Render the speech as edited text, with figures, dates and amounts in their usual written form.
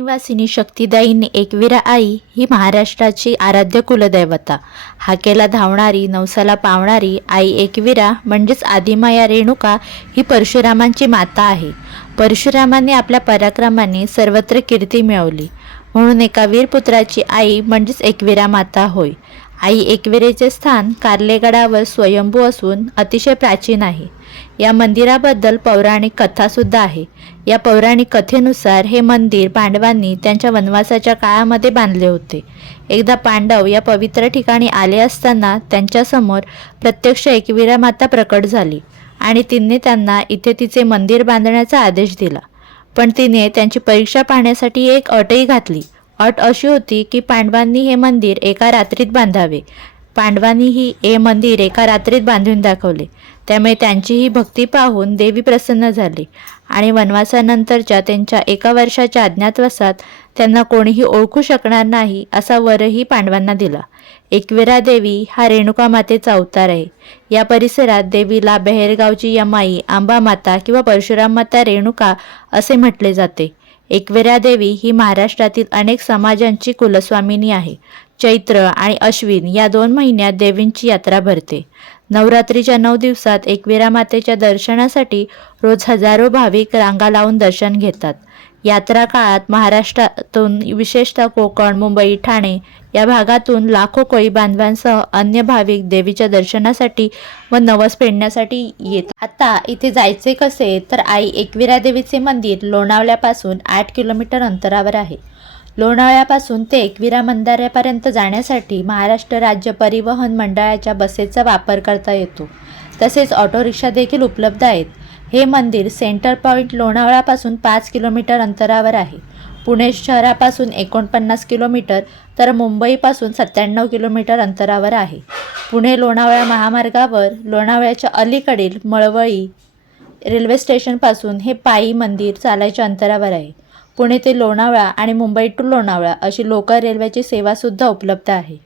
निवासिनी शक्तिदायिनी एकविरा आई ही महाराष्ट्राची आराध्य कुलदैवता. हाकेला धावणारी नवसाला पावणारी आई एकविरा म्हणजेच आदिमाया रेणुका ही परशुरामांची माता आहे. परशुरामाने आपल्या पराक्रमाने सर्वत्र कीर्ती मिळवली म्हणून एका वीरपुत्राची आई म्हणजेच एकविरा माता होय. आई एकविरेचे स्थान कार्लेगडावर स्वयंभू असून अतिशय प्राचीन आहे. या मंदिराबद्दल पौराणिक कथासुद्धा आहे. या पौराणिक कथेनुसार हे मंदिर पांडवांनी त्यांच्या वनवासाच्या काळामध्ये बांधले होते. एकदा पांडव या पवित्र ठिकाणी आले असताना त्यांच्यासमोर प्रत्यक्ष एकविरा माता प्रकट झाली आणि तिने त्यांना इथे तिचे मंदिर बांधण्याचा आदेश दिला. पण तिने त्यांची परीक्षा पाहण्यासाठी एक अटही घातली. अट अशी होती की पांडवांनी हे मंदिर एका रात्रीत बांधावे. पांडवांनीही हे मंदिर एका रात्रीत बांधून दाखवले. त्यामुळे त्यांची ही भक्ती पाहून देवी प्रसन्न झाली आणि वनवासानंतरच्या त्यांच्या 1 वर्षाच्या अज्ञातवासात त्यांना कोणीही ओळखू शकणार नाही असा वरही पांडवांना दिला. एकविरा देवी हा रेणुका मातेचा अवतार आहे. या परिसरात देवीला बेहेरगावची यमाई, अंबामाता किंवा परशुराम माता रेणुका असे म्हटले जाते. एकविरा देवी ही महाराष्ट्रातील अनेक समाजांची कुलस्वामिनी आहे. चैत्र आणि अश्विन या 2 महिन्यात देवींची यात्रा भरते. नवरात्रीच्या 9 दिवसात एकविरा मातेच्या दर्शनासाठी रोज हजारो भाविक रांगा लावून दर्शन घेतात. यात्रा काळात महाराष्ट्रातून विशेषतः कोकण, मुंबई, ठाणे या भागातून लाखो कोळी बांधवांसह अन्य भाविक देवीच्या दर्शनासाठी व नवस फेडण्यासाठी येतात. आता इथे जायचे कसे तर आई एकविरा देवीचे मंदिर लोणावळ्यापासून 8 किलोमीटर अंतरावर आहे. लोणावळ्यापासून ते एकविरा मंदिरापर्यंत जाण्यासाठी महाराष्ट्र राज्य परिवहन मंडळाच्या बसेसचा वापर करता येतो. तसेच ऑटो रिक्षा देखील उपलब्ध आहेत. हे मंदिर सेंटर पॉईंट लोणावळ्यापासून 5 किलोमीटर अंतरावर आहे. पुणे शहरापासून 49 किलोमीटर तर मुंबईपासून 97 किलोमीटर अंतरावर आहे. पुणे लोणावळा महामार्गावर लोणावळ्याच्या अलीकडील मळवळी रेल्वे स्टेशनपासून हे पायी मंदिर चालायच्या अंतरावर आहे. पुणे ते लोणावळा आणि मुंबई टू लोणावळा अशी लोकल रेल्वेची सेवासुद्धा उपलब्ध आहे.